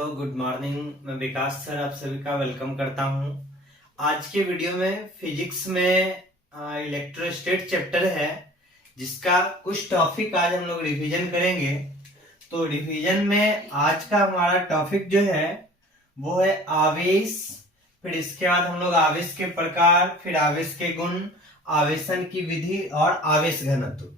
Hello good morning. मैं विकास sir आप सभी का वेलकम करता हूं। आज के वीडियो में फिजिक्स में इलेक्ट्रोस्टैट चैप्टर है, जिसका कुछ टॉपिक आज हम लोग रिवीजन करेंगे। तो रिवीजन में आज का हमारा टॉपिक जो है वो है आवेश। फिर इसके बाद हम लोग आवेश के प्रकार, फिर आवेश के गुण, आवेशन की विधि और आवेश घनत्व,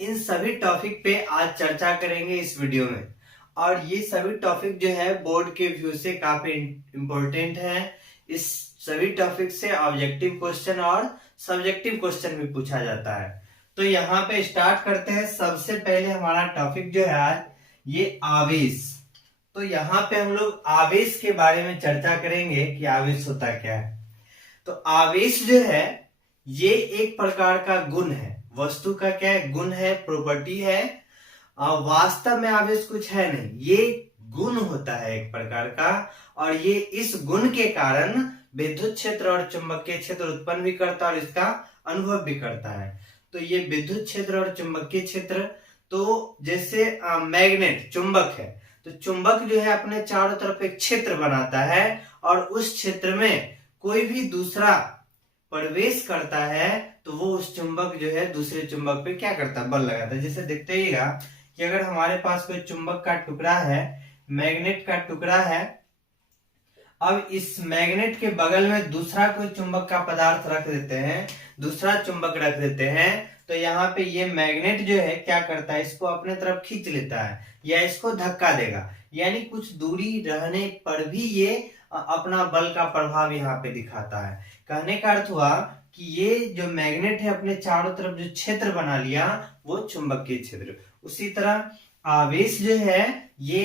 इन सभी टॉपिक पे आज चर्चा करेंगे इस वीडियो में। और ये सभी टॉपिक जो है बोर्ड के व्यू से काफी इंपॉर्टेंट है। इस सभी टॉपिक से ऑब्जेक्टिव क्वेश्चन और सब्जेक्टिव क्वेश्चन भी पूछा जाता है। तो यहाँ पे स्टार्ट करते हैं। सबसे पहले हमारा टॉपिक जो है आज ये आवेश। तो यहाँ पे हम लोग आवेश के बारे में चर्चा करेंगे कि आवेश होता क्या है। तो आवेश जो है ये एक प्रकार का गुण है, वस्तु का क्या है, गुण है, प्रॉपर्टी है। वास्तव में आवेश कुछ है नहीं, ये गुण होता है एक प्रकार का। और ये इस गुण के कारण विद्युत क्षेत्र और चुंबकीय क्षेत्र उत्पन्न भी करता है और इसका अनुभव भी करता है। तो ये विद्युत क्षेत्र और चुंबकीय क्षेत्र, तो जैसे मैग्नेट चुंबक है, तो चुंबक जो है अपने चारों तरफ एक क्षेत्र बनाता है और उस क्षेत्र में कोई भी दूसरा प्रवेश करता है तो वो उस चुंबक जो है दूसरे चुंबक पे क्या करता है, बल लगाता है। जैसे देखते हिएगा कि अगर हमारे पास कोई चुंबक का टुकड़ा है, मैग्नेट का टुकड़ा है, अब इस मैग्नेट के बगल में दूसरा कोई चुंबक का पदार्थ रख देते हैं, दूसरा चुंबक रख देते हैं, तो यहाँ पे ये मैग्नेट जो है क्या करता है, इसको अपने तरफ खींच लेता है या इसको धक्का देगा। यानी कुछ दूरी रहने पर भी ये अपना बल का प्रभाव यहाँ पे दिखाता है। कहने का अर्थ हुआ कि ये जो मैग्नेट है अपने चारों तरफ जो क्षेत्र बना लिया वो चुंबकीय क्षेत्र। उसी तरह आवेश जो है ये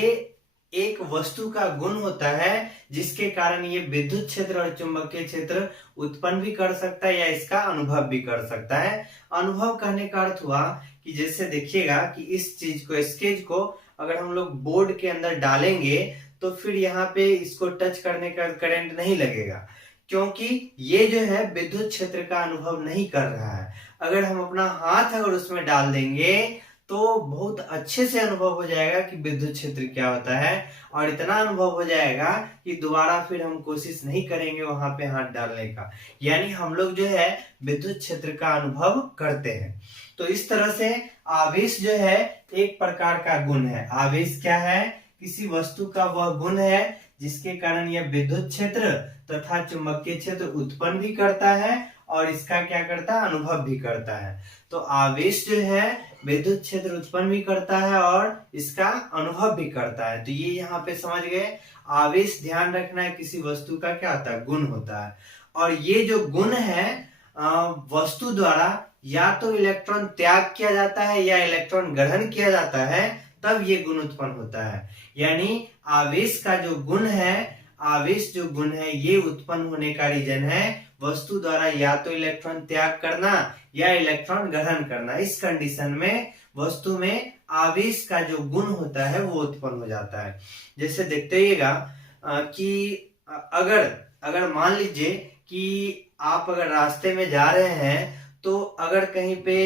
एक वस्तु का गुण होता है, जिसके कारण ये विद्युत क्षेत्र और चुंबकीय क्षेत्र उत्पन्न भी कर सकता है या इसका अनुभव भी कर सकता है। अनुभव कहने का अर्थ हुआ कि जैसे देखिएगा कि इस चीज को, स्केच को अगर हम लोग बोर्ड के अंदर डालेंगे तो फिर यहाँ पे इसको टच करने का करंट नहीं लगेगा, क्योंकि ये जो है विद्युत क्षेत्र का अनुभव नहीं कर रहा है। अगर हम अपना हाथ अगर उसमें डाल देंगे तो बहुत अच्छे से अनुभव हो जाएगा कि विद्युत क्षेत्र क्या होता है, और इतना अनुभव हो जाएगा कि दोबारा फिर हम कोशिश नहीं करेंगे वहां पे हाथ डालने का। यानी हम लोग जो है विद्युत क्षेत्र का अनुभव करते हैं। तो इस तरह से आवेश जो है एक प्रकार का गुण है। आवेश क्या है, किसी वस्तु का वह गुण है जिसके कारण यह विद्युत क्षेत्र तथा चुंबकीय क्षेत्र उत्पन्न भी करता है और इसका क्या करता है, अनुभव भी करता है। तो आवेश जो है विद्युत क्षेत्र उत्पन्न भी करता है और इसका अनुभव भी करता है। तो ये यहाँ पे समझ गए। आवेश ध्यान रखना है किसी वस्तु का क्या होता है, गुण होता है। और ये जो गुण है वस्तु द्वारा या तो इलेक्ट्रॉन त्याग किया जाता है या इलेक्ट्रॉन ग्रहण किया जाता है, तब ये गुण उत्पन्न होता है। यानी आवेश का जो गुण है, आवेश जो गुण है ये उत्पन्न होने का रीजन है वस्तु द्वारा या तो इलेक्ट्रॉन त्याग करना या इलेक्ट्रॉन ग्रहण करना। इस कंडीशन में वस्तु में आवेश का जो गुण होता है वो उत्पन्न हो जाता है। जैसे देखते रहिएगा कि अगर मान लीजिए कि आप अगर रास्ते में जा रहे हैं तो अगर कहीं पे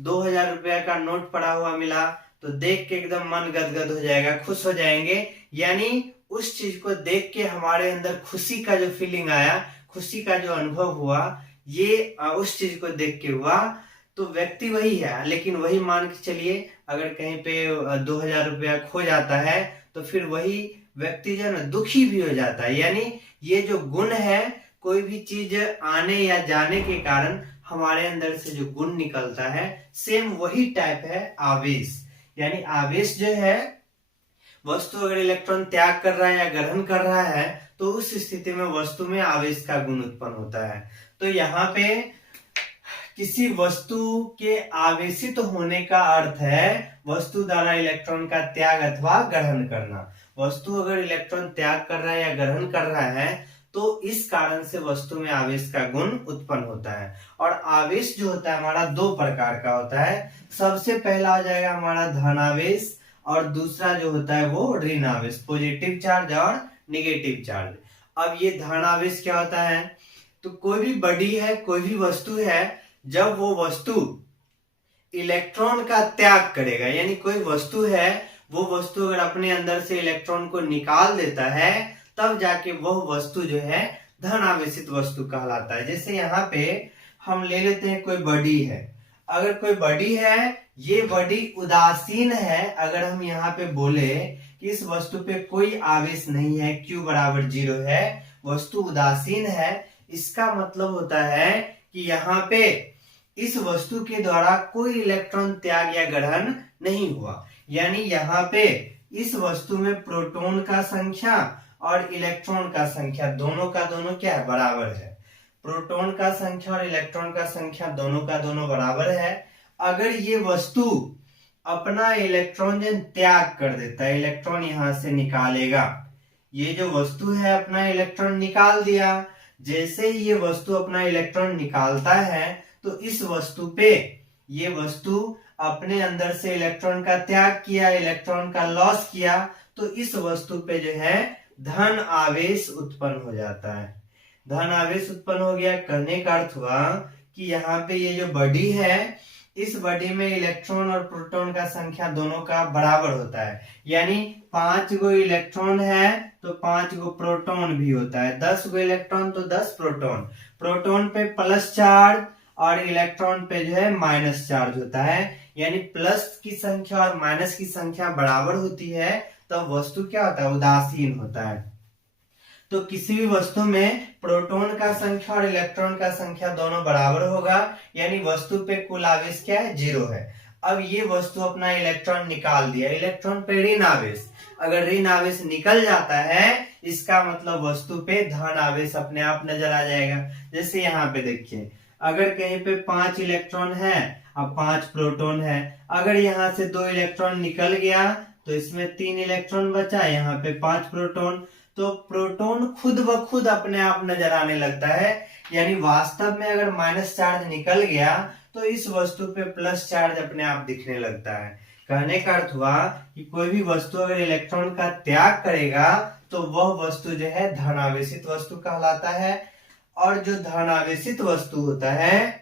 2000 रुपया का नोट पड़ा हुआ मिला तो देख के एकदम मन गदगद हो जाएगा, खुश हो जाएंगे। यानी उस चीज को देख के हमारे अंदर खुशी का जो फीलिंग आया, खुशी का जो अनुभव हुआ, ये उस चीज को देख के हुआ। तो व्यक्ति वही है, लेकिन वही मान के चलिए अगर कहीं पे 2000 रुपया खो जाता है तो फिर वही व्यक्ति जो है ना दुखी भी हो जाता है। यानी ये जो गुण है, कोई भी चीज आने या जाने के कारण हमारे अंदर से जो गुण निकलता है, सेम वही टाइप है आवेश। यानी आवेश जो है वस्तु अगर इलेक्ट्रॉन त्याग कर रहा है या ग्रहण कर रहा है तो उस स्थिति में वस्तु में आवेश का गुण उत्पन्न होता है। तो यहाँ पे किसी वस्तु के आवेशित होने का अर्थ है वस्तु द्वारा इलेक्ट्रॉन का त्याग अथवा ग्रहण करना। वस्तु अगर इलेक्ट्रॉन त्याग कर रहा है या ग्रहण कर रहा है तो इस कारण से वस्तु में आवेश का गुण उत्पन्न होता है। और आवेश जो होता है हमारा दो प्रकार का होता है। सबसे पहला हो जाएगा हमारा धनावेश और दूसरा जो होता है वो ऋण आवेश, पॉजिटिव चार्ज और नेगेटिव चार्ज। अब ये धनावेश क्या होता है, तो कोई भी बॉडी है, कोई भी वस्तु है, जब वो वस्तु इलेक्ट्रॉन का त्याग करेगा, यानी कोई वस्तु है वो वस्तु अगर अपने अंदर से इलेक्ट्रॉन को निकाल देता है तब जाके वह वस्तु जो है धन आवेशित वस्तु कहलाता है। जैसे यहाँ पे हम ले लेते हैं कोई बॉडी है, अगर कोई बॉडी है, ये बॉडी उदासीन है, अगर हम यहाँ पे बोले कि इस वस्तु पे कोई आवेश नहीं है, Q बराबर 0 है, वस्तु उदासीन है, इसका मतलब होता है कि यहाँ पे इस वस्तु के द्वारा कोई इलेक्ट्रॉन त्याग या ग्रहण नहीं हुआ। यानी यहाँ पे इस वस्तु में प्रोटॉन का संख्या और इलेक्ट्रॉन का संख्या दोनों का दोनों क्या है, बराबर है। प्रोटॉन का संख्या और इलेक्ट्रॉन का संख्या दोनों का दोनों बराबर है। अगर ये वस्तु अपना इलेक्ट्रॉन त्याग कर देता है, इलेक्ट्रॉन यहां से निकालेगा, ये जो वस्तु है अपना इलेक्ट्रॉन निकाल दिया, जैसे ही ये वस्तु अपना इलेक्ट्रॉन निकालता है तो इस वस्तु पे ये वस्तु अपने अंदर से इलेक्ट्रॉन का त्याग किया, इलेक्ट्रॉन का लॉस किया, तो इस वस्तु पे जो है धन आवेश उत्पन्न हो जाता है। धन आवेश उत्पन्न हो गया, कहने का अर्थ हुआ कि यहाँ पे ये जो बॉडी है, इस बॉडी में इलेक्ट्रॉन और प्रोटॉन का संख्या दोनों का बराबर होता है। यानी 5 गो इलेक्ट्रॉन है तो 5 गो प्रोटॉन भी होता है, 10 गो इलेक्ट्रॉन तो 10 प्रोटॉन। प्रोटॉन पे प्लस चार्ज और इलेक्ट्रॉन पे जो है माइनस चार्ज होता है। यानी प्लस की संख्या और माइनस की संख्या बराबर होती है तो वस्तु क्या होता है, उदासीन होता है। तो किसी भी वस्तु में प्रोटॉन का संख्या और इलेक्ट्रॉन का संख्या दोनों बराबर होगा, यानी वस्तु पे कुल आवेश क्या है, 0 है। अब ये वस्तु अपना इलेक्ट्रॉन निकाल दिया, इलेक्ट्रॉन पे ऋण आवेश, अगर ऋण आवेश निकल जाता है इसका मतलब वस्तु पे धन आवेश अपने आप नजर आ जाएगा। जैसे यहाँ पे देखिए, अगर कहीं पे 5 इलेक्ट्रॉन है अब 5 प्रोटॉन है, अगर यहाँ से 2 इलेक्ट्रॉन निकल गया तो इसमें 3 इलेक्ट्रॉन बचा, यहाँ पे 5 प्रोटॉन, तो प्रोटॉन खुद ब खुद अपने आप नजर आने लगता है। यानी वास्तव में अगर माइनस चार्ज निकल गया तो इस वस्तु पे प्लस चार्ज अपने आप दिखने लगता है। कहने का अर्थ हुआ कि कोई भी वस्तु अगर इलेक्ट्रॉन का त्याग करेगा तो वह वस्तु जो है धन आवेशित वस्तु कहलाता है। और जो धन आवेशित वस्तु होता है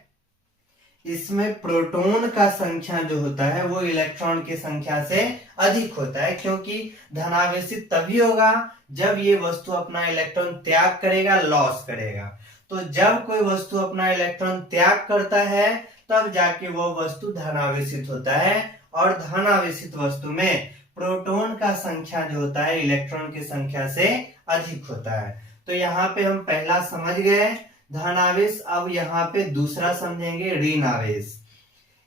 इसमें प्रोटॉन का संख्या जो होता है वो इलेक्ट्रॉन की संख्या से अधिक होता है, क्योंकि धनावेशित तभी होगा जब ये वस्तु अपना इलेक्ट्रॉन त्याग करेगा, लॉस करेगा। तो जब कोई वस्तु अपना इलेक्ट्रॉन त्याग करता है तब जाके वो वस्तु धनावेशित होता है। और धनावेशित वस्तु में प्रोटॉन का संख्या जो होता है इलेक्ट्रॉन की संख्या से अधिक होता है। तो यहाँ पे हम पहला समझ गए धन आवेश। अब यहाँ पे दूसरा समझेंगे ऋण आवेश।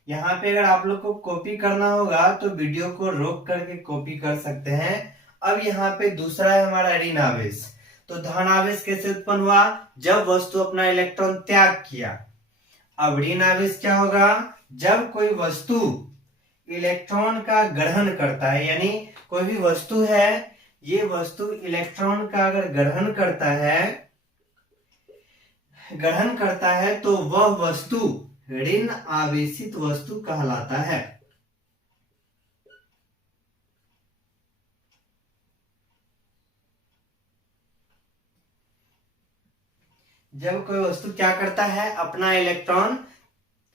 यहाँ पे अगर आप लोग को कॉपी करना होगा तो वीडियो को रोक करके कॉपी कर सकते हैं। अब यहाँ पे दूसरा है हमारा ऋण आवेश। तो धन आवेश कैसे उत्पन्न हुआ, जब वस्तु अपना इलेक्ट्रॉन त्याग किया। अब ऋण आवेश क्या होगा, जब कोई वस्तु इलेक्ट्रॉन का ग्रहण करता है, यानी कोई भी वस्तु है, ये वस्तु इलेक्ट्रॉन का अगर ग्रहण करता है तो वह वस्तु ऋण आवेशित वस्तु कहलाता है। जब कोई वस्तु क्या करता है, अपना इलेक्ट्रॉन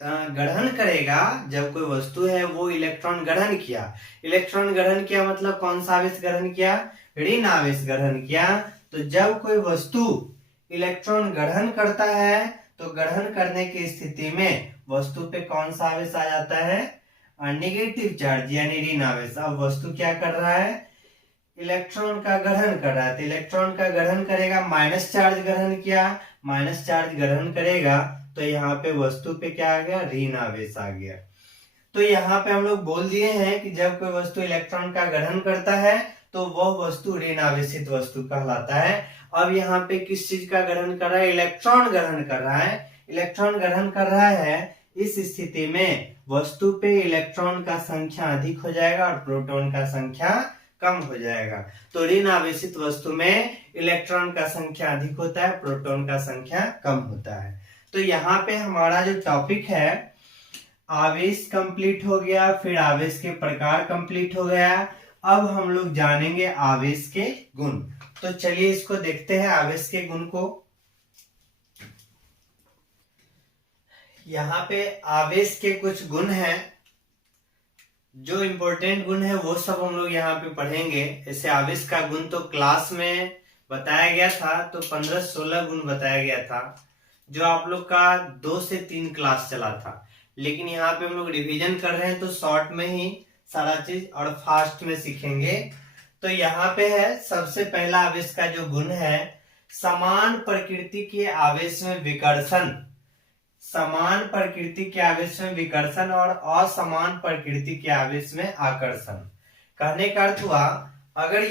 ग्रहण करेगा, जब कोई वस्तु है वो इलेक्ट्रॉन ग्रहण किया, इलेक्ट्रॉन ग्रहण किया मतलब कौन सा आवेश ग्रहण किया, ऋण आवेश ग्रहण किया। तो जब कोई वस्तु इलेक्ट्रॉन ग्रहण करता है तो ग्रहण करने की स्थिति में वस्तु पे कौन सा आवेश आ जाता है, नेगेटिव चार्ज यानी ऋण आवेश। अब वस्तु क्या कर रहा है, इलेक्ट्रॉन का ग्रहण कर रहा है, तो इलेक्ट्रॉन का ग्रहण करेगा, माइनस चार्ज ग्रहण किया, माइनस चार्ज ग्रहण करेगा तो यहाँ पे वस्तु पे क्या आ गया, ऋण आवेश आ गया। तो यहाँ पे हम लोग बोल दिए हैं कि जब कोई वस्तु इलेक्ट्रॉन का ग्रहण करता है तो वह वस्तु ऋण आवेशित वस्तु कहलाता है। अब यहाँ पे किस चीज का ग्रहण कर रहा है, इलेक्ट्रॉन ग्रहण कर रहा है, इलेक्ट्रॉन ग्रहण कर रहा है। इस स्थिति में वस्तु पे इलेक्ट्रॉन का संख्या अधिक हो जाएगा और प्रोटॉन का संख्या कम हो जाएगा। तो ऋण आवेशित वस्तु में इलेक्ट्रॉन का संख्या अधिक होता है, प्रोटॉन का संख्या कम होता है। तो यहाँ पे हमारा जो टॉपिक है आवेश कंप्लीट हो गया, फिर आवेश के प्रकार कंप्लीट हो गया। अब हम लोग जानेंगे आवेश के गुण। तो चलिए इसको देखते हैं आवेश के गुण को। यहाँ पे आवेश के कुछ गुण हैं जो इम्पोर्टेंट गुण है वो सब हम लोग यहाँ पे पढ़ेंगे। जैसे आवेश का गुण तो क्लास में बताया गया था, तो 15-16 गुण बताया गया था, जो आप लोग का 2 से 3 क्लास चला था। लेकिन यहाँ पे हम लोग रिवीजन कर रहे हैं तो शॉर्ट में ही सारा चीज और फास्ट में सीखेंगे। तो यहाँ पे है सबसे पहला आवेश का जो गुण है, समान प्रकृति के आवेश में विकर्षण। समान प्रकृति के आवेश में विकर्षण और असमान प्रकृति के आवेश में आकर्षण। कहने का अर्थ हुआ, अगर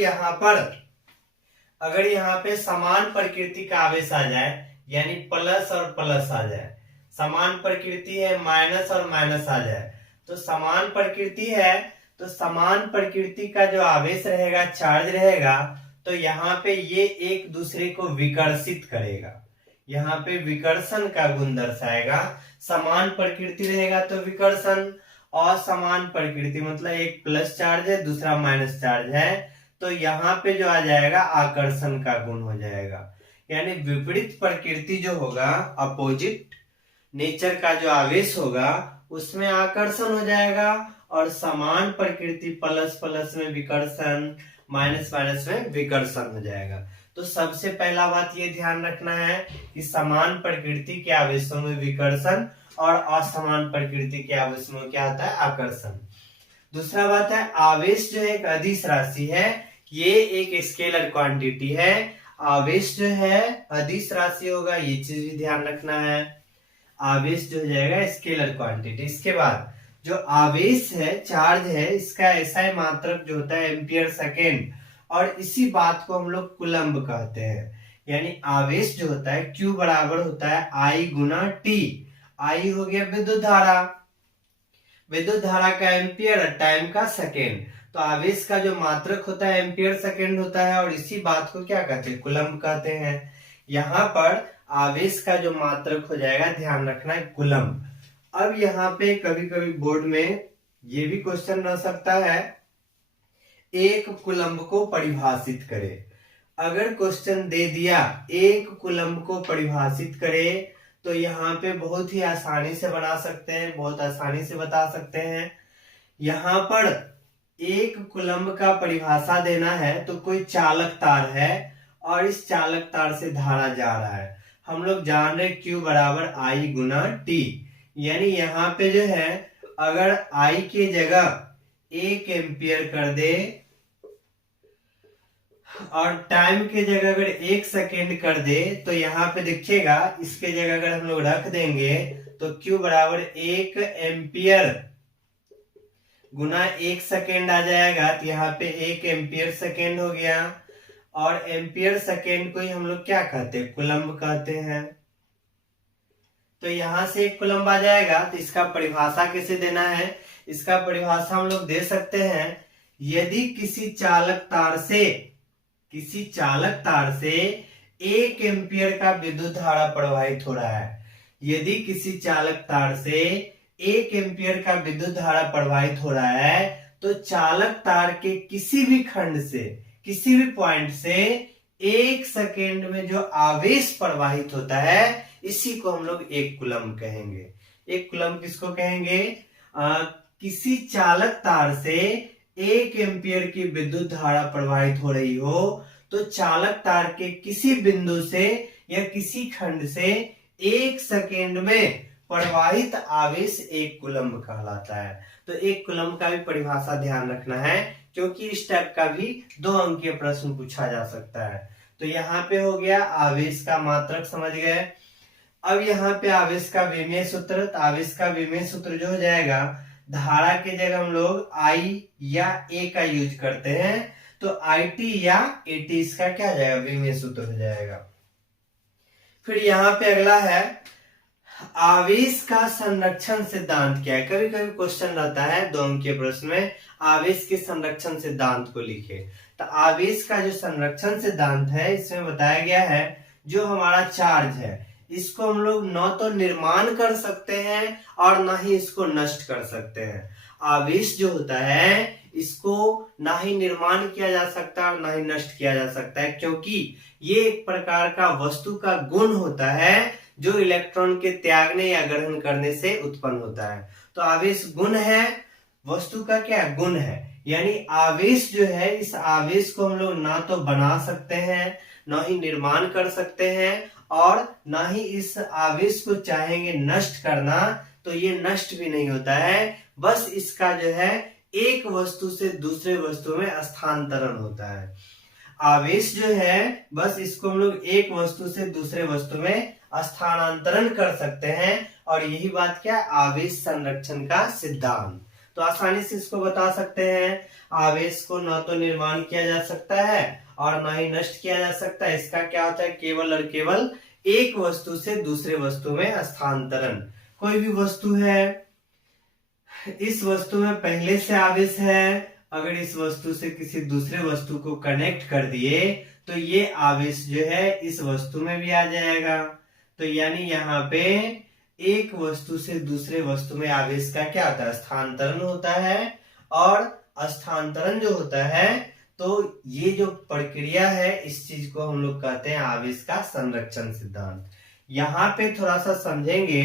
यहाँ पे समान प्रकृति का आवेश आ जाए, यानी प्लस और प्लस आ जाए, समान प्रकृति है माइनस और माइनस आ जाए, तो समान प्रकृति है तो समान प्रकृति का जो आवेश रहेगा, चार्ज रहेगा, तो यहाँ पे ये एक दूसरे को विकर्षित करेगा। यहाँ पे विकर्षण का गुण दर्शाएगा। समान प्रकृति रहेगा तो विकर्षण, असमान प्रकृति मतलब एक प्लस चार्ज है दूसरा माइनस चार्ज है, तो यहाँ पे जो आ जाएगा आकर्षण का गुण हो जाएगा। यानी विपरीत प्रकृति जो होगा, अपोजिट नेचर का जो आवेश होगा उसमें आकर्षण हो जाएगा, और समान प्रकृति प्लस प्लस में विकर्षण, माइनस माइनस में विकर्षण हो जाएगा। तो सबसे पहला बात ये ध्यान रखना है कि समान प्रकृति के आवेशों में विकर्षण और असमान प्रकृति के आवेशों में क्या होता है, आकर्षण। दूसरा बात है, आवेश जो एक अदिश राशि है, ये एक स्केलर क्वांटिटी है। आवेश जो है अदिश राशि होगा, ये चीज भी ध्यान रखना है। आवेश जो हो जाएगा स्केलर क्वांटिटी। इसके बाद जो आवेश है, चार्ज है, इसका एसआई मात्रक जो होता है एम्पियर सेकेंड, और इसी बात को हम लोग कूलम्ब कहते हैं। यानी आवेश जो होता है Q बराबर होता है I गुना T। I हो गया विद्युत धारा, विद्युत धारा का एम्पियर, टाइम का सेकेंड। तो आवेश का जो मात्रक होता है एम्पियर सेकेंड होता है, और इसी बात को क्या कहते हैं, कूलम्ब कहते हैं। यहाँ पर आवेश का जो मात्रक हो जाएगा, ध्यान रखना है, कूलम्ब। अब यहाँ पे कभी कभी बोर्ड में ये भी क्वेश्चन रह सकता है, एक कूलम्ब को परिभाषित करे। अगर क्वेश्चन दे दिया एक कूलम्ब को परिभाषित करे, तो यहाँ पे बहुत ही आसानी से बना सकते हैं, बहुत आसानी से बता सकते हैं। यहाँ पर एक कूलम्ब का परिभाषा देना है, तो कोई चालक तार है और इस चालक तार से धारा जा रहा है। हम लोग जान रहे Q बराबर I गुना T। यानी यहाँ पे जो है, अगर I के जगह 1 एम्पियर कर दे और टाइम के जगह अगर 1 सेकेंड कर दे, तो यहाँ पे देखिएगा इसके जगह अगर हम लोग रख देंगे तो Q बराबर 1 एम्पियर गुना 1 सेकेंड आ जाएगा। तो यहाँ पे 1 एम्पियर सेकेंड हो गया, और एम्पियर सेकेंड को ही हम लोग क्या कहते हैं, कूलम्ब कहते हैं। तो यहां से 1 कूलम्ब आ जाएगा। तो इसका परिभाषा कैसे देना है, इसका परिभाषा हम लोग दे सकते हैं, यदि किसी चालक तार से 1 एम्पियर का विद्युत धारा प्रवाहित हो रहा है, यदि किसी चालक तार से 1 एम्पियर का विद्युत धारा प्रवाहित हो रहा है, तो चालक तार के किसी भी खंड से, किसी भी पॉइंट से 1 सेकेंड में जो आवेश प्रवाहित होता है, इसी को हम लोग 1 कूलम्ब कहेंगे। 1 कूलम्ब किसको कहेंगे, किसी चालक तार से 1 एम्पियर की विद्युत धारा प्रवाहित हो रही हो, तो चालक तार के किसी बिंदु से या किसी खंड से 1 सेकेंड में प्रवाहित आवेश 1 कूलम्ब कहलाता है। तो 1 कूलम्ब का भी परिभाषा ध्यान रखना है, क्योंकि इस टाइप का भी 2 अंकीय प्रश्न पूछा जा सकता है। तो यहाँ पे हो गया आवेश का मात्रक, समझ गए। अब यहाँ पे आवेश का विमेय सूत्र, तो आवेश का विमेय सूत्र जो हो जाएगा, धारा के जगह हम लोग I या A का यूज करते हैं, तो IT या AT इसका क्या हो जाएगा, विमेय सूत्र हो जाएगा। फिर यहाँ पे अगला है, आवेश का संरक्षण सिद्धांत क्या है। कभी कभी क्वेश्चन रहता है 2 अंकीय प्रश्न में, आवेश के संरक्षण सिद्धांत को लिखे। तो आवेश का जो संरक्षण सिद्धांत है, इसमें बताया गया है, जो हमारा चार्ज है, इसको हम लोग न तो निर्माण कर सकते हैं और ना ही इसको नष्ट कर सकते हैं। आवेश जो होता है, इसको ना ही निर्माण किया जा सकता है और ना ही नष्ट किया जा सकता है, क्योंकि ये एक प्रकार का वस्तु का गुण होता है, जो इलेक्ट्रॉन के त्यागने या ग्रहण करने से उत्पन्न होता है। तो आवेश गुण है, वस्तु का क्या गुण है। यानी आवेश जो है, इस आवेश को हम लोग ना तो बना सकते हैं, ना ही निर्माण कर सकते हैं, और ना ही इस आवेश को चाहेंगे नष्ट करना तो ये नष्ट भी नहीं होता है। बस इसका जो है एक वस्तु से दूसरे वस्तु में स्थानांतरण होता है। आवेश जो है बस इसको हम लोग एक वस्तु से दूसरे वस्तु में स्थानांतरण कर सकते हैं, और यही बात क्या, आवेश संरक्षण का सिद्धांत। तो आसानी से इसको बता सकते हैं, आवेश को न तो निर्माण किया जा सकता है और न ही नष्ट किया जा सकता है। इसका क्या होता है, केवल और केवल एक वस्तु से दूसरे वस्तु में स्थानांतरण। कोई भी वस्तु है, इस वस्तु में पहले से आवेश है, अगर इस वस्तु से किसी दूसरे वस्तु को कनेक्ट कर दिए तो ये आवेश जो है इस वस्तु में भी आ जाएगा। तो यानी यहाँ पे एक वस्तु से दूसरे वस्तु में आवेश का क्या होता है, स्थानांतरण होता है। और स्थानांतरण जो होता है, तो ये जो प्रक्रिया है, इस चीज को हम लोग कहते हैं आवेश का संरक्षण सिद्धांत। यहाँ पे थोड़ा सा समझेंगे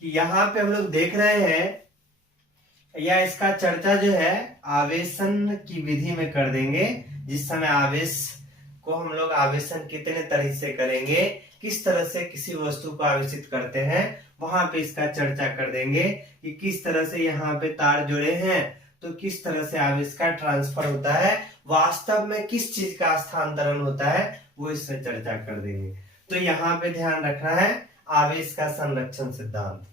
कि यहाँ पे हम लोग देख रहे हैं, या इसका चर्चा जो है आवेशन की विधि में कर देंगे। जिस समय आवेश को हम लोग आवेशन कितने तरह से करेंगे, किस तरह से किसी वस्तु को आवेशित करते हैं, वहां पे इसका चर्चा कर देंगे कि किस तरह से यहाँ पे तार जुड़े हैं तो किस तरह से आवेश का ट्रांसफर होता है, वास्तव में किस चीज का स्थानांतरण होता है, वो इसमें चर्चा कर देंगे। तो यहाँ पे ध्यान रखना है आवेश का संरक्षण सिद्धांत।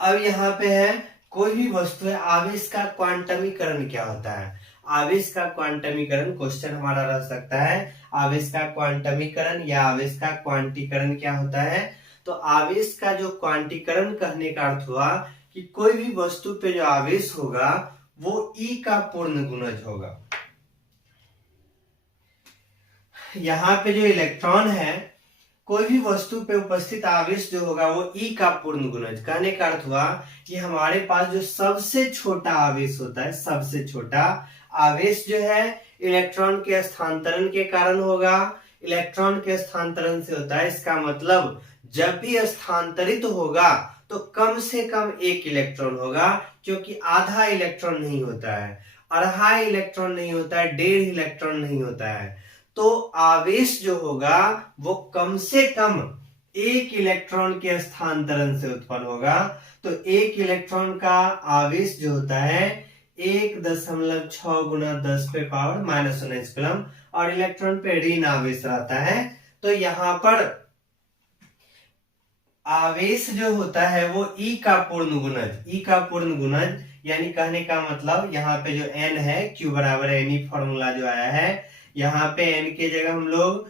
अब यहाँ पे है, कोई भी वस्तु है, आवेश का क्वांटमीकरण क्या होता है। आवेश का क्वांटमीकरण क्वेश्चन हमारा रह सकता है, आवेश का क्वांटमीकरण या आवेश का क्वांटीकरण क्या होता है। तो आवेश का जो क्वांटीकरण कहने का अर्थ हुआ कि कोई भी वस्तु पे जो आवेश होगा वो ई का पूर्ण गुणज होगा। यहाँ पे जो इलेक्ट्रॉन है, कोई भी वस्तु पे उपस्थित आवेश जो होगा वो ई का पूर्ण गुणज। कहने का अर्थ हुआ कि हमारे पास जो सबसे छोटा आवेश होता है, सबसे छोटा आवेश जो है इलेक्ट्रॉन के स्थानांतरण के कारण होगा। इलेक्ट्रॉन के स्थानांतरण से होता है, इसका मतलब जब भी स्थानांतरित होगा तो कम से कम एक इलेक्ट्रॉन होगा, क्योंकि आधा इलेक्ट्रॉन नहीं होता है, अढ़ाई इलेक्ट्रॉन नहीं होता है, 1.5 इलेक्ट्रॉन नहीं होता है। तो आवेश जो होगा वो कम से कम एक इलेक्ट्रॉन के स्थानांतरण से उत्पन्न होगा। तो एक इलेक्ट्रॉन का आवेश जो होता है 1.6 गुना 10 पे पावर -19 कूलम, और इलेक्ट्रॉन पे ऋण आवेश रहता है। तो यहाँ पर आवेश जो होता है वो ई का पूर्ण गुणज, ई का पूर्ण गुणज, यानी कहने का मतलब यहाँ पे जो n है, Q बराबर N फॉर्मूला जो आया है, यहाँ पे n के जगह हम लोग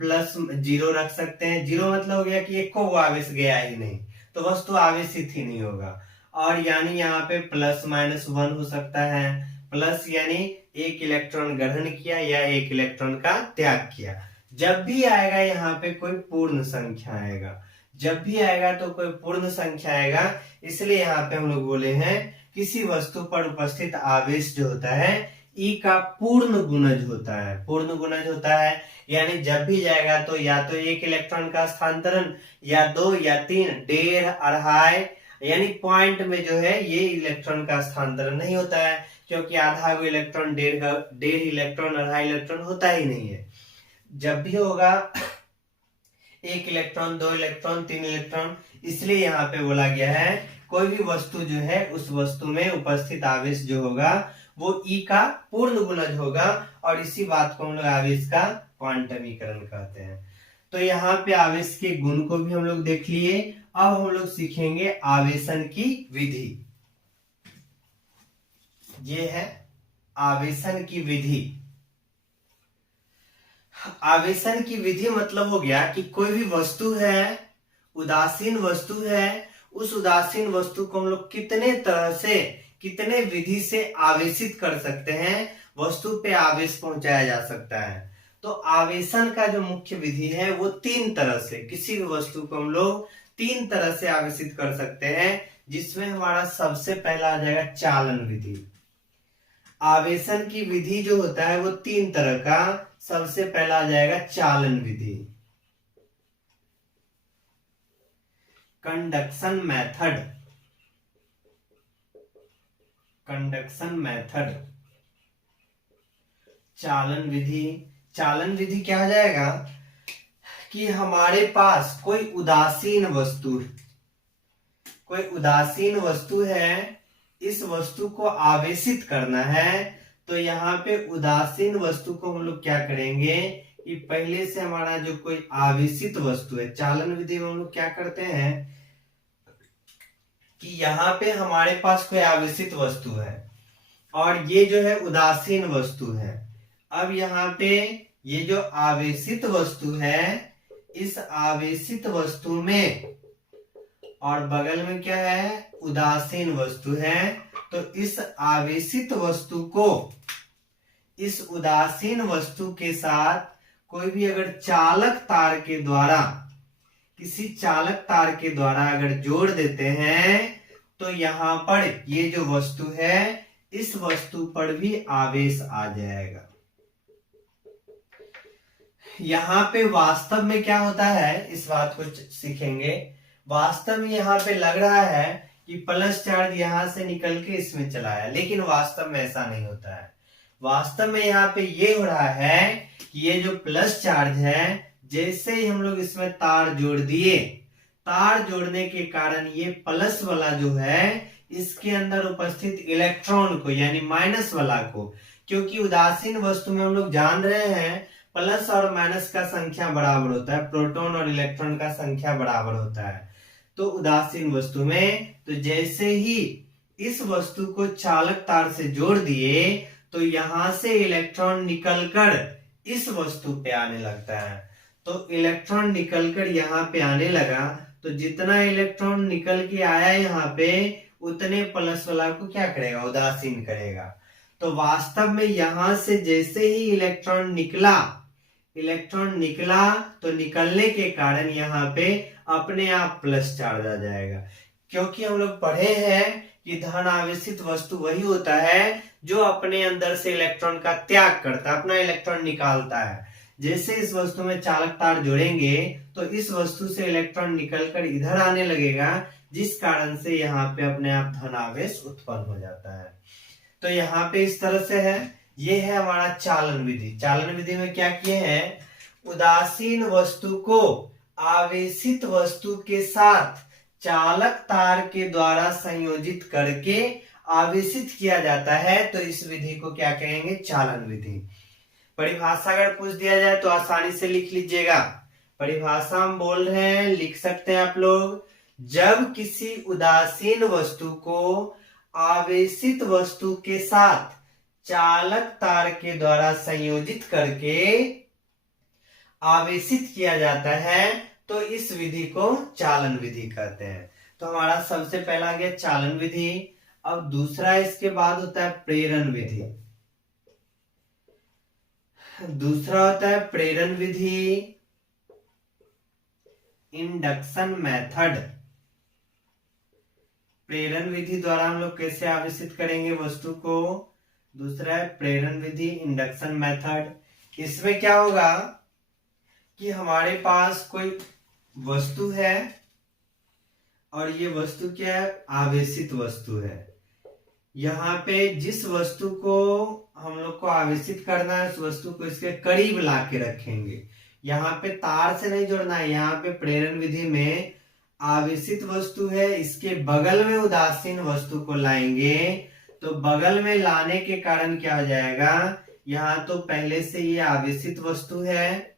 +0 रख सकते हैं। 0 मतलब हो गया कि एक को आवेश गया ही नहीं, तो वस्तु आवेशित ही नहीं होगा। और यानी यहाँ पे +-1 हो सकता है। प्लस यानी एक इलेक्ट्रॉन ग्रहण किया या एक इलेक्ट्रॉन का त्याग किया। जब भी आएगा यहाँ पे कोई पूर्ण संख्या आएगा, जब भी आएगा तो कोई पूर्ण संख्या आएगा, इसलिए यहाँ पे हम लोग बोले हैं किसी वस्तु पर उपस्थित आवेश जो होता है ई का पूर्ण गुणज होता है। पूर्ण गुणज होता है यानी जब भी जाएगा तो या तो एक इलेक्ट्रॉन का स्थानांतरण, या 2 या 3, 1.5, अढ़ाई, यानी पॉइंट में जो है ये इलेक्ट्रॉन का स्थानांतरण नहीं होता है, क्योंकि आधा को इलेक्ट्रॉन, 1.5 इलेक्ट्रॉन, अढ़ाई इलेक्ट्रॉन होता ही नहीं है। जब भी होगा 1 इलेक्ट्रॉन, 2 इलेक्ट्रॉन, 3 इलेक्ट्रॉन, इसलिए यहाँ पे बोला गया है कोई भी वस्तु जो है उस वस्तु में उपस्थित आवेश जो होगा वो ई का पूर्ण गुणज होगा, और इसी बात को हम लोग आवेश का क्वांटमीकरण कहते हैं। तो यहाँ पे आवेश के गुण को भी हम लोग देख लिए। अब हम लोग सीखेंगे आवेशन की विधि। ये है आवेशन की विधि। आवेशन की विधि मतलब हो गया कि कोई भी वस्तु है, उदासीन वस्तु है, उस उदासीन वस्तु को हम लोग कितने तरह से, कितने विधि से आवेशित कर सकते हैं, वस्तु पे आवेश पहुंचाया जा सकता है। तो आवेशन का जो मुख्य विधि है वो 3 तरह से, किसी भी वस्तु को हम लोग 3 तरह से आवेशित कर सकते हैं, जिसमें हमारा सबसे पहला आ जाएगा चालन विधि। आवेशन की विधि जो होता है वो 3 तरह का, सबसे पहला आ जाएगा चालन विधि, कंडक्शन मेथड। कंडक्शन मेथड, चालन विधि। चालन विधि क्या हो जाएगा कि हमारे पास कोई उदासीन वस्तु है, इस वस्तु को आवेशित करना है। तो यहाँ पे उदासीन वस्तु को हम लोग क्या करेंगे कि पहले से हमारा जो कोई आवेशित वस्तु है, चालन विधि में हम लोग क्या करते हैं कि यहाँ पे हमारे पास कोई आवेशित वस्तु है और ये जो है उदासीन वस्तु है। अब यहाँ पे ये जो आवेशित वस्तु है, इस आवेशित वस्तु में और बगल में क्या है, उदासीन वस्तु है। तो इस आवेशित वस्तु को इस उदासीन वस्तु के साथ कोई भी अगर किसी चालक तार के द्वारा अगर जोड़ देते हैं तो यहाँ पर ये जो वस्तु है, इस वस्तु पर भी आवेश आ जाएगा। यहाँ पे वास्तव में क्या होता है, इस बात को सीखेंगे। वास्तव में यहाँ पे लग रहा है कि प्लस चार्ज यहाँ से निकल के इसमें चला है, लेकिन वास्तव में ऐसा नहीं होता है। वास्तव में यहाँ पे ये हो रहा है कि ये जो प्लस चार्ज है, जैसे ही हम लोग इसमें तार जोड़ दिए, तार जोड़ने के कारण ये प्लस वाला जो है, इसके अंदर उपस्थित इलेक्ट्रॉन को यानी माइनस वाला को, क्योंकि उदासीन वस्तु में हम लोग जान रहे हैं प्लस और माइनस का संख्या बराबर होता है, प्रोटॉन और इलेक्ट्रॉन का संख्या बराबर होता है। तो उदासीन वस्तु में तो जैसे ही इस वस्तु को चालक तार से जोड़ दिए तो यहां से इलेक्ट्रॉन निकलकर इस वस्तु पे आने लगता है। तो इलेक्ट्रॉन निकलकर यहाँ पे आने लगा, तो जितना इलेक्ट्रॉन निकल के आया यहाँ पे, उतने प्लस वाला को क्या करेगा, उदासीन करेगा। तो वास्तव में यहां से जैसे ही इलेक्ट्रॉन निकला तो निकलने के कारण यहाँ पे अपने आप प्लस चार्ज आ जाएगा, क्योंकि हम लोग पढ़े हैं कि धन आवेशित वस्तु वही होता है जो अपने अंदर से इलेक्ट्रॉन का त्याग करता है, अपना इलेक्ट्रॉन निकालता है। जैसे इस वस्तु में चालक तार जोड़ेंगे तो इस वस्तु से इलेक्ट्रॉन निकलकर इधर आने लगेगा, जिस कारण से यहाँ पे अपने आप धन आवेश उत्पन्न हो जाता है। तो यहाँ पे इस तरह से है, ये है हमारा चालन विधि। चालन विधि में क्या किए हैं, उदासीन वस्तु को आवेशित वस्तु के साथ चालक तार के द्वारा संयोजित करके आवेशित किया जाता है। तो इस विधि को क्या कहेंगे, चालन विधि। परिभाषा अगर पूछ दिया जाए तो आसानी से लिख लीजिएगा। परिभाषा हम बोल रहे हैं, लिख सकते हैं आप लोग। जब किसी उदासीन वस्तु को आवेशित वस्तु के साथ चालक तार के द्वारा संयोजित करके आवेशित किया जाता है तो इस विधि को चालन विधि कहते हैं। तो हमारा सबसे पहला आ गया चालन विधि। अब दूसरा इसके बाद होता है प्रेरण विधि। दूसरा होता है प्रेरण विधि, इंडक्शन मेथड। प्रेरण विधि द्वारा हम लोग कैसे आवेशित करेंगे वस्तु को। दूसरा है प्रेरण विधि, इंडक्शन मेथड। इसमें क्या होगा कि हमारे पास कोई वस्तु है और ये वस्तु क्या है, आवेशित वस्तु है। यहाँ पे जिस वस्तु को हम लोग को आवेशित करना है, उस वस्तु को इसके करीब ला के रखेंगे। यहाँ पे तार से नहीं जोड़ना है। यहाँ पे प्रेरण विधि में आवेशित वस्तु है, इसके बगल में उदासीन वस्तु को लाएंगे। तो बगल में लाने के कारण क्या हो जाएगा, यहाँ तो पहले से ये आवेशित वस्तु है।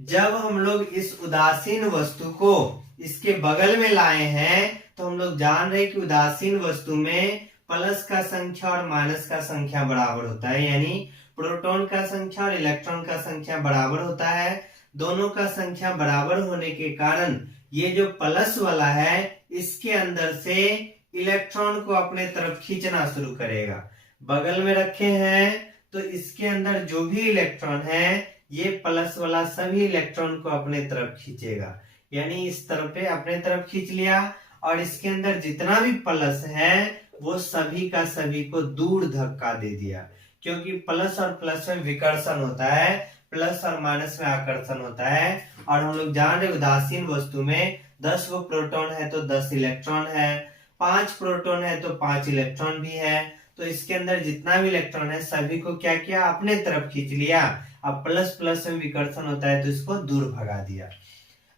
जब हम लोग इस उदासीन वस्तु को इसके बगल में लाए हैं तो हम लोग जान रहे हैं कि उदासीन वस्तु में प्लस का संख्या और माइनस का संख्या बराबर होता है, यानी प्रोटॉन का संख्या और इलेक्ट्रॉन का संख्या बराबर होता है। दोनों का संख्या बराबर होने के कारण ये जो प्लस वाला है, इसके अंदर से इलेक्ट्रॉन को अपने तरफ खींचना शुरू करेगा। बगल में रखे हैं तो इसके अंदर जो भी इलेक्ट्रॉन है, ये प्लस वाला सभी इलेक्ट्रॉन को अपने तरफ खींचेगा, यानी इस तरफ पे अपने तरफ खींच लिया। और इसके अंदर जितना भी प्लस है वो सभी का सभी को दूर धक्का दे दिया, क्योंकि प्लस और प्लस में विकर्षण होता है, प्लस और माइनस में आकर्षण होता है। और हम लोग जान रहे उदासीन वस्तु में 10 गो प्रोटॉन है तो 10 इलेक्ट्रॉन है, 5 प्रोटॉन है तो 5 इलेक्ट्रॉन भी है, तो इसके अंदर जितना भी इलेक्ट्रॉन है सभी को क्या किया, अपने तरफ खींच लिया। अब प्लस प्लस में विकर्षण होता है तो इसको दूर भगा दिया।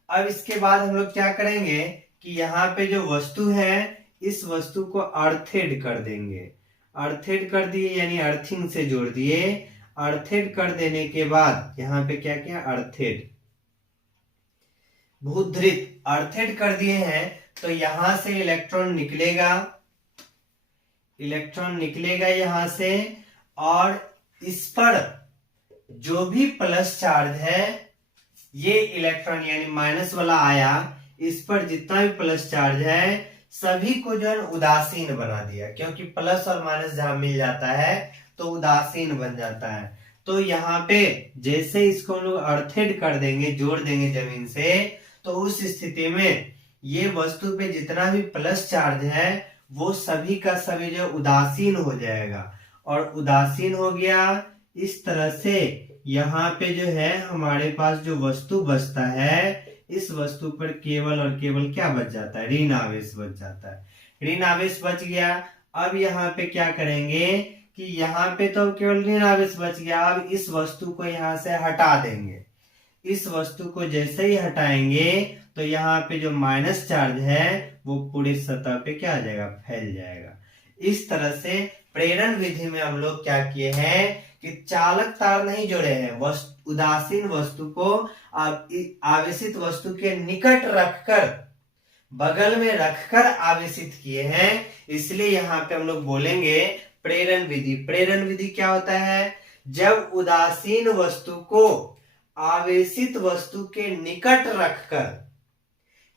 अब इसके बाद हम लोग क्या करेंगे कि यहाँ पे जो वस्तु है इस वस्तु को अर्थेड कर देंगे। अर्थेड कर दिए यानी अर्थिंग से जोड़ दिए। अर्थेड कर देने के बाद यहाँ पे क्या किया, अर्थेड भूधृत अर्थेड कर दिए हैं, तो यहां से इलेक्ट्रॉन निकलेगा, इलेक्ट्रॉन निकलेगा यहां से, और इस पर जो भी प्लस चार्ज है ये इलेक्ट्रॉन यानी माइनस वाला आया, इस पर जितना भी प्लस चार्ज है सभी को जो है उदासीन बना दिया, क्योंकि प्लस और माइनस जहां मिल जाता है तो उदासीन बन जाता है। तो यहाँ पे जैसे इसको हम लोग अर्थेड कर देंगे, जोड़ देंगे जमीन से, तो उस स्थिति में ये वस्तु पे जितना भी प्लस चार्ज है वो सभी का सभी जो उदासीन हो जाएगा, और उदासीन हो गया। इस तरह से यहाँ पे जो है हमारे पास जो वस्तु बचता है, इस वस्तु पर केवल और केवल क्या बच जाता है, ऋण आवेश बच जाता है। ऋण आवेश बच गया। अब यहाँ पे क्या करेंगे कि यहाँ पे तो केवल ऋण आवेश बच गया, अब इस वस्तु को यहाँ से हटा देंगे। इस वस्तु को जैसे ही हटाएंगे तो यहाँ पे जो माइनस चार्ज है वो पूरी सतह पे क्या आ जाएगा, फैल जाएगा। इस तरह से प्रेरण विधि में हम लोग क्या किए हैं कि चालक तार नहीं जोड़े हैं, उदासीन वस्तु को आवेशित वस्तु के निकट रखकर, बगल में रखकर आवेशित किए हैं। इसलिए यहाँ पे हम लोग बोलेंगे प्रेरण विधि। प्रेरण विधि क्या होता है, जब उदासीन वस्तु को आवेशित वस्तु के निकट रखकर,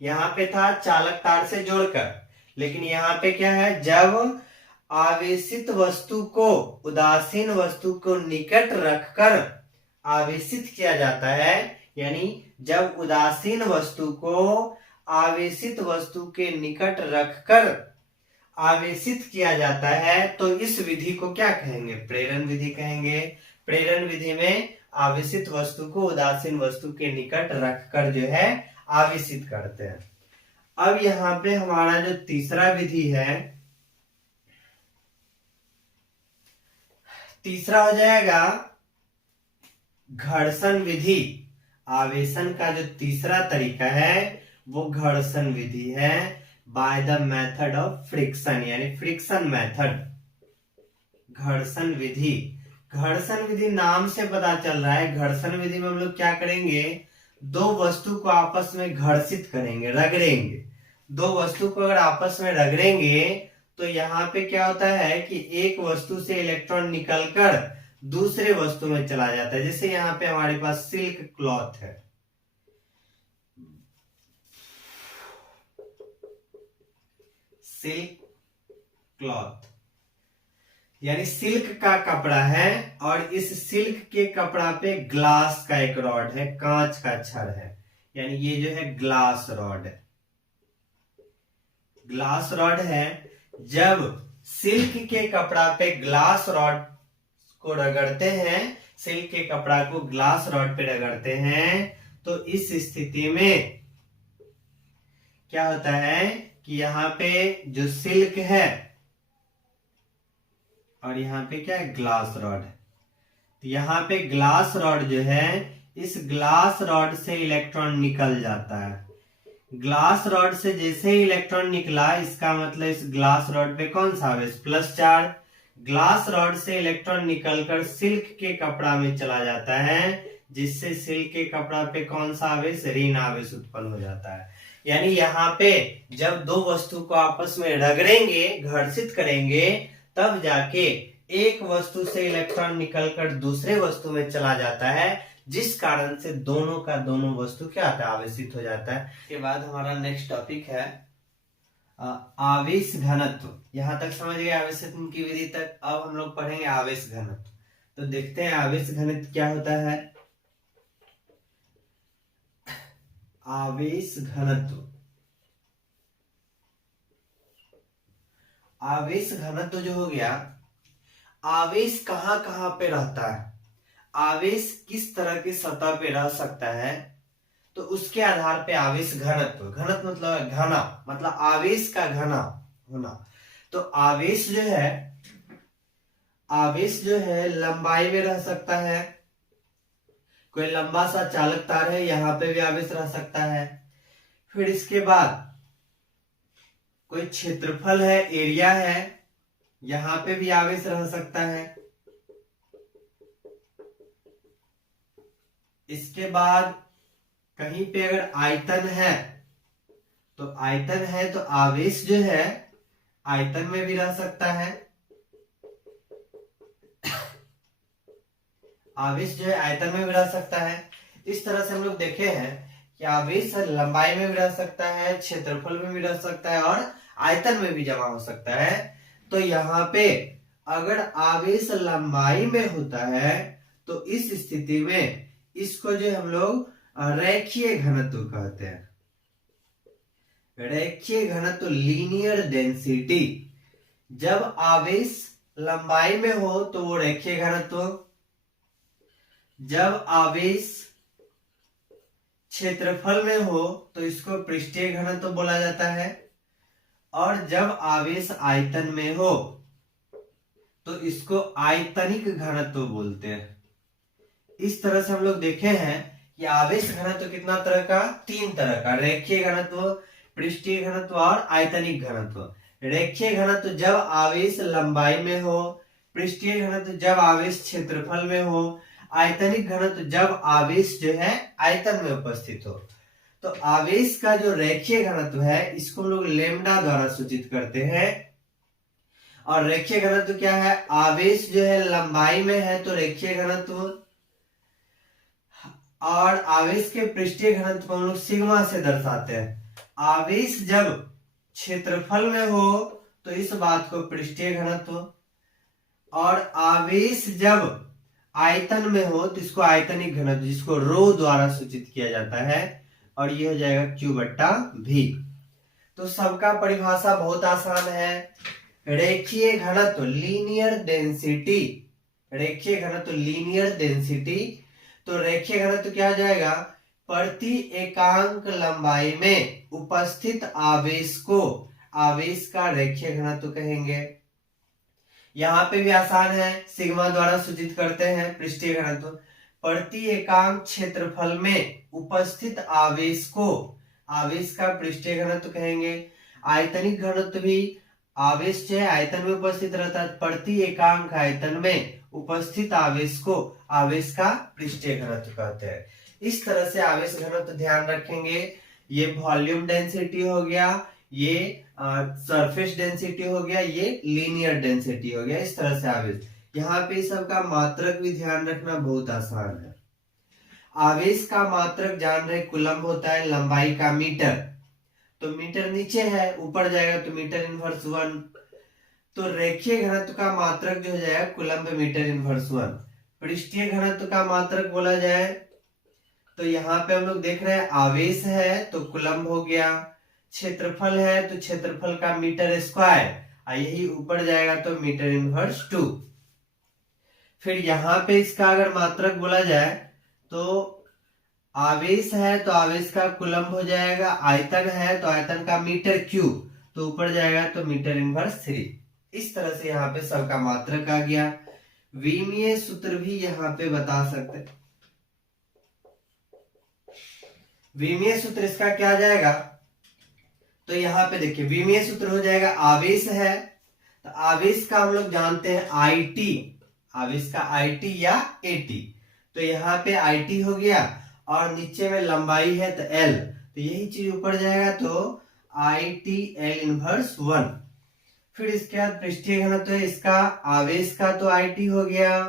यहां पे था चालक तार से जोड़कर, लेकिन यहाँ पे क्या है, जब आवेशित वस्तु को उदासीन वस्तु को निकट रखकर आवेशित किया जाता है, यानी जब उदासीन वस्तु को आवेशित वस्तु के निकट रखकर आवेशित किया जाता है, तो इस विधि को क्या कहेंगे, प्रेरण विधि कहेंगे। प्रेरण विधि में आवेशित वस्तु को उदासीन वस्तु के निकट रखकर जो है आवेशित करते हैं। अब यहाँ पे हमारा जो तीसरा विधि है, तीसरा हो जाएगा घर्षण विधि। आवेशन का जो तीसरा तरीका है वो घर्षण विधि है, by the method of friction, यानी फ्रिक्शन मेथड। घर्षण विधि, घर्षण विधि नाम से पता चल रहा है, घर्षण विधि में हम लोग क्या करेंगे, दो वस्तु को आपस में घर्षित करेंगे, रगड़ेंगे। दो वस्तु को अगर आपस में रगड़ेंगे तो यहाँ पे क्या होता है कि एक वस्तु से इलेक्ट्रॉन निकलकर दूसरे वस्तु में चला जाता है। जैसे यहाँ पे हमारे पास सिल्क क्लॉथ है, सिल्क क्लॉथ यानी सिल्क का कपड़ा है, और इस सिल्क के कपड़ा पे ग्लास का एक रॉड है, कांच का छड़ है, यानी ये जो है ग्लास रॉड है, ग्लास रॉड है। जब सिल्क के कपड़ा पे ग्लास रॉड को रगड़ते हैं, सिल्क के कपड़ा को ग्लास रॉड पे रगड़ते हैं, तो इस स्थिति में क्या होता है कि यहाँ पे जो सिल्क है और यहाँ पे क्या है, ग्लास रॉड है। तो यहाँ पे ग्लास रॉड जो है, इस ग्लास रॉड से इलेक्ट्रॉन निकल जाता है। ग्लास रॉड से जैसे ही इलेक्ट्रॉन निकला, इसका मतलब इस ग्लास रॉड पे कौन सा आवेश, प्लस चार्ज। ग्लास रॉड से इलेक्ट्रॉन निकलकर सिल्क के कपड़ा में चला जाता है, जिससे सिल्क के कपड़ा पे कौन सा आवेश, ऋण आवेश उत्पन्न हो जाता है। यानी यहाँ पे जब दो वस्तु को आपस में रगड़ेंगे, घर्षित करेंगे, तब जाके एक वस्तु से इलेक्ट्रॉन निकलकर दूसरे वस्तु में चला जाता है, जिस कारण से दोनों का दोनों वस्तु क्या होता है, आवेशित हो जाता है। इसके बाद हमारा नेक्स्ट टॉपिक है आवेश घनत्व। यहां तक समझ गए आवेशित की विधि तक। अब हम लोग पढ़ेंगे आवेश घनत्व। तो देखते हैं आवेश घनत्व क्या होता है। आवेश घनत्व, आवेश घनत्व जो हो गया, आवेश कहां कहां पे रहता है, आवेश किस तरह की सतह पे रह सकता है, तो उसके आधार पे आवेश घनत्व, घनत्व मतलब घना, मतलब आवेश का घना, होना। तो आवेश जो है लंबाई में रह सकता है। कोई लंबा सा चालक तार है, यहां पे भी आवेश रह सकता है। फिर इसके बाद कोई क्षेत्रफल है, एरिया है, यहां पे भी आवेश रह सकता है। इसके बाद कहीं पे अगर आयतन है, तो आवेश जो है आयतन में भी रह सकता है। आवेश जो है आयतन में भी रह सकता है। इस तरह से हम लोग देखे हैं कि आवेश लंबाई में भी रह सकता है, क्षेत्रफल में भी रह सकता है और आयतन में भी जमा हो सकता है। तो यहाँ पे अगर आवेश लंबाई में होता है तो इस स्थिति में इसको जो हम लोग रेखीय घनत्व कहते हैं। रेखीय घनत्व, लीनियर डेंसिटी। जब आवेश लंबाई में हो तो वो रेखीय घनत्व, जब आवेश क्षेत्रफल में हो तो इसको पृष्ठीय घनत्व बोला जाता है, और जब आवेश आयतन में हो तो इसको आयतनिक घनत्व बोलते हैं। इस तरह से हम लोग देखे हैं कि आवेश घनत्व कितना तरह का, 3 तरह का, रेखीय घनत्व, पृष्ठीय घनत्व और आयतनिक घनत्व। रेखीय घनत्व जब आवेश लंबाई में हो, पृष्ठीय घनत्व जब आवेश क्षेत्रफल में हो, आयतनिक घनत्व जब आवेश जो है आयतन में उपस्थित हो। तो आवेश का जो रेखीय घनत्व है इसको हम लोग लेम्डा द्वारा सूचित करते हैं। और रेखीय घनत्व क्या है, आवेश जो है लंबाई में है तो रेखीय घनत्व, और आवेश के पृष्ठीय घनत्व को हम लोग सिग्मा से दर्शाते हैं। आवेश जब क्षेत्रफल में हो तो इस बात को पृष्ठीय घनत्व, और आवेश जब आयतन में हो तो इसको आयतनिक घनत्व, जिसको रो द्वारा सूचित किया जाता है, और ये हो जाएगा Q/V। तो सबका परिभाषा बहुत आसान है। रेखीय घनत्व, लीनियर डेंसिटी, रेखीय घनत्व लीनियर डेंसिटी। तो रेखीय घनत्व क्या हो जाएगा, प्रति एकांक लंबाई में उपस्थित आवेश को आवेश का रेखीय घनत्व कहेंगे। यहाँ पे भी आसान है, सिग्मा द्वारा सूचित करते हैं पृष्ठीय घनत्व। प्रति एकांक क्षेत्रफल में उपस्थित आवेश को आवेश का पृष्ठीय घनत्व कहेंगे। आयतनिक घनत्व भी, आवेश जो है आयतन में उपस्थित रहता है, प्रति एकांक आयतन में उपस्थित आवेश को आवेश का पृष्ठीय घनत्व कहते हैं। इस तरह से आवेश घनत्व ध्यान रखेंगे। ये वॉल्यूम डेंसिटी हो गया, ये सरफेस डेंसिटी हो गया, ये लीनियर डेंसिटी हो गया। इस तरह से आवेश, यहाँ पे सबका मात्रक भी ध्यान रखना बहुत आसान है। आवेश का मात्रक जान रहे कूलम्ब होता है, लंबाई का मीटर, तो मीटर नीचे है, ऊपर जाएगा तो मीटर इनवर्स 1। तो रेखीय घनत्व का मात्रक जो हो जाएगा कूलम्ब मीटर इनवर्स 1। पृष्ठीय घनत्व का मात्रक बोला जाए तो यहाँ पे हम लोग देख रहे हैं आवेश है तो कूलम्ब हो गया, क्षेत्रफल है तो क्षेत्रफल का मीटर स्क्वायर, यही ऊपर जाएगा तो मीटर इनवर्स 2। फिर यहाँ पे इसका अगर मात्रक बोला जाए तो आवेश है तो आवेश का कूलम्ब हो जाएगा, आयतन है तो आयतन का मीटर क्यूब, तो ऊपर जाएगा तो मीटर इनवर्स 3। इस तरह से यहाँ पे सबका मात्रक आ गया। विमीय सूत्र भी यहाँ पे बता सकते हैं। विमीय सूत्र इसका क्या आ जाएगा, तो यहाँ पे देखिए विमीय सूत्र हो जाएगा, आवेश है तो आवेश का हम लोग जानते हैं IT, आवेश का IT या AT। तो यहाँ पे IT हो गया और नीचे में लंबाई है तो L, तो यही चीज ऊपर जाएगा तो IT L इनवर्स 1। फिर इसके बाद पृष्ठीय घनत्व है इसका, आवेश का तो IT हो गया,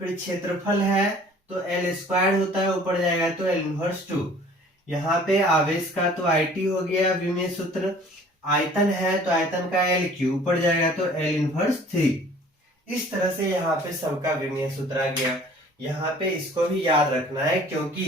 फिर क्षेत्रफल है तो L स्क्वायर होता है, ऊपर जाएगा तो L इनवर्स 2। यहाँ पे आवेश का तो IT हो गया विमीय सूत्र, आयतन है तो आयतन का LQ, ऊपर जाएगा तो L इनवर्स 3। इस तरह से यहाँ पे सबका विमीय सूत्र आ गया। यहाँ पे इसको भी याद रखना है क्योंकि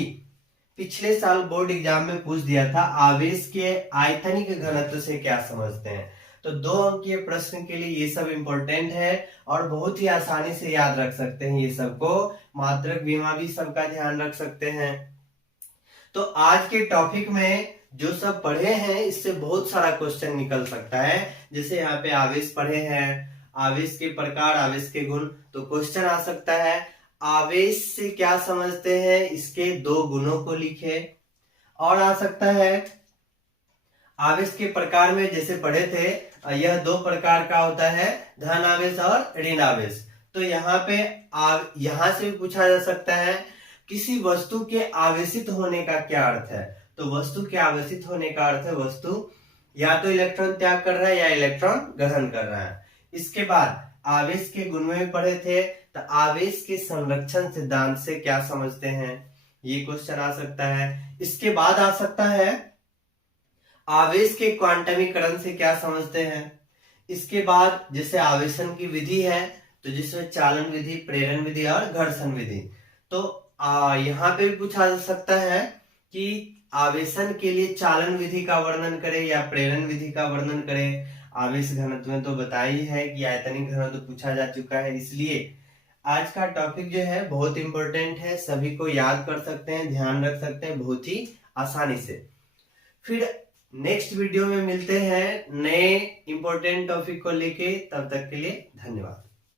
पिछले साल बोर्ड एग्जाम में पूछ दिया था आवेश के आयतनिक घनत्व से क्या समझते हैं। तो 2 अंकीय प्रश्न के लिए ये सब इंपॉर्टेंट है और बहुत ही आसानी से याद रख सकते हैं। ये सबको मात्रक विमा भी सबका ध्यान रख सकते हैं। तो आज के टॉपिक में जो सब पढ़े हैं इससे बहुत सारा क्वेश्चन निकल सकता है। जैसे यहाँ पे आवेश पढ़े हैं, आवेश के प्रकार, आवेश के गुण, तो क्वेश्चन आ सकता है आवेश से क्या समझते हैं, इसके दो गुणों को लिखे। और आ सकता है आवेश के प्रकार में जैसे पढ़े थे, यह दो प्रकार का होता है, धन आवेश और ऋण आवेश। तो यहाँ पे यहाँ से भी पूछा जा सकता है किसी वस्तु के आवेशित होने का क्या अर्थ है। तो वस्तु के आवेशित होने का अर्थ है वस्तु या तो इलेक्ट्रॉन त्याग कर रहा है या इलेक्ट्रॉन ग्रहण कर रहा है। इसके बाद आवेश के गुण में पढ़े थे, तो आवेश के संरक्षण सिद्धांत से क्या समझते हैं, ये क्वेश्चन आ सकता है। इसके बाद आ सकता है आवेश के क्वांटमीकरण से क्या समझते हैं। इसके बाद जैसे आवेशन की विधि है, तो जिसमें चालन विधि, प्रेरण विधि और घर्षण विधि, तो यहाँ पे भी पूछा जा सकता है कि आवेशन के लिए चालन विधि का वर्णन करें या प्रेरण विधि का वर्णन करें। आवेश घनत्व में तो बताया ही है कि आयतनिक घनत्व पूछा जा चुका है, इसलिए आज का टॉपिक जो है बहुत इंपॉर्टेंट है, सभी को याद कर सकते हैं, ध्यान रख सकते हैं बहुत ही आसानी से। फिर नेक्स्ट वीडियो में मिलते हैं नए इंपॉर्टेंट टॉपिक को लेके, तब तक के लिए धन्यवाद।